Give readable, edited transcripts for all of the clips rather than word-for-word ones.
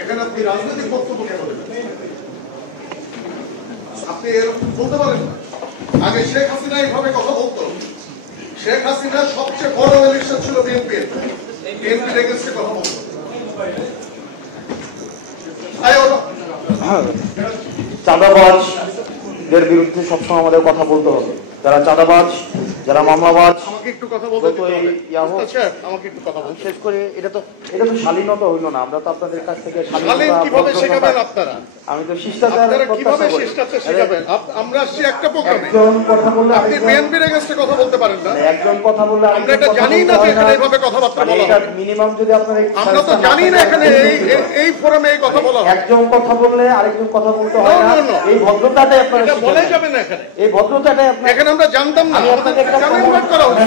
এখানে আপনি রাজনৈতিক বক্তব্য কেন দেবেন? আপনি এরকম বলতে পারেন না। আগে শেখ হাসিনা এইভাবে কথা বলতো। শেখ হাসিনা সবচেয়ে বড় ইলেকশন ছিল বিএনপির এগেন্সটে কথা বলতো। চাঁদাবাজদের বিরুদ্ধে সবসময় আমাদের কথা বলতে হবে। যারা চাঁদাবাজ, যারা মামলাবাজ, আমাকে একটু কথা বলতে আমাকে একটু কথা বলতে শেষ করে এটা তো শালীনতা হইল না। আমরা তো আপনাদের কাছ থেকে কিভাবে শেখাবেন আপনারা? আমি তো শিষ্টাচার কিভাবে শিষ্টাচার শেখাবেন? আমরা আসছি একটা প্রোগ্রামে। একজন কথা বললে আপনি বিএনপির এগেইনস্টে কথা বলতে পারেন না। একজন কথা বললে আমরা এটা জানি না যে এখানে এইভাবে কথাবার্তা বলা হয়। মিনিমাম যদি আপনারা আমরা তো জানি না এখানে এই ফোরামে এই কথা বলা হয়। একজন কথা বললে আরেকজন কথা বলতে হয় না। এই ভদ্রতাটাই আপনারা এটা বলে যাবেন না এখানে। এই ভদ্রতাটাই আপনারা এখানে আমরা জানতাম না। আমাদের কেন ইনভাইট করা হচ্ছে?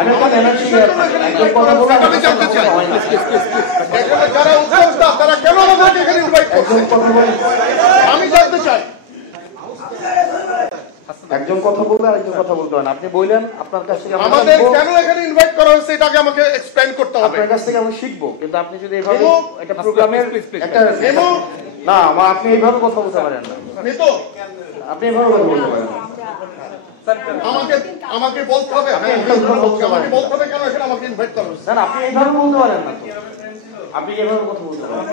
আমি একটা ম্যানার শিখাই আপনাকে। একজন কথা বললে আমি জানতে চাই এখানে যারা উদ্যোক্তা তারা কেন আমাদেরকে এখানে ইনভাইট করছে? আমি জানতে চাই। একজন কথা বললে আরেকজন কথা বলতে হয় না। আপনি বললেন আপনার কাছ থেকে আমাদের কেন এখানে ইনভাইট করা হয়েছে এটাকে আমাকে এক্সপ্লেইন করতে হবে। আপনার কাছ থেকে আমি শিখবো। কিন্তু আপনি যদি এভাবে একটা প্রোগ্রামের একটা না আপনি এইভাবে কথা বলতে পারেন না। আপনি এইভাবে কথা বলতে পারেন না। আমাকে বলতে হবে। আমাকে বলতে হবে কেন এখানে আমাকে ইনভাইট করা হয়েছে। না আপনি এইভাবে বলতে পারেন না তো। আপনি এইভাবে কথা বলতে পারেন।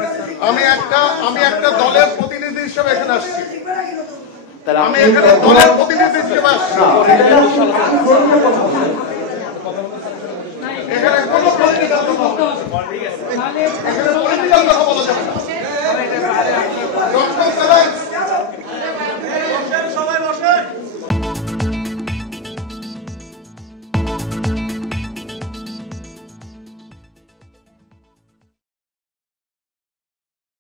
আমি একটা দলের প্রতিনিধি হিসেবে এখানে আসছি। আমি এখানে দলের প্রতিনিধি হিসেবে আসছি। এখানে কোনো পলিটিক্যাল কথা বলা যাবে না।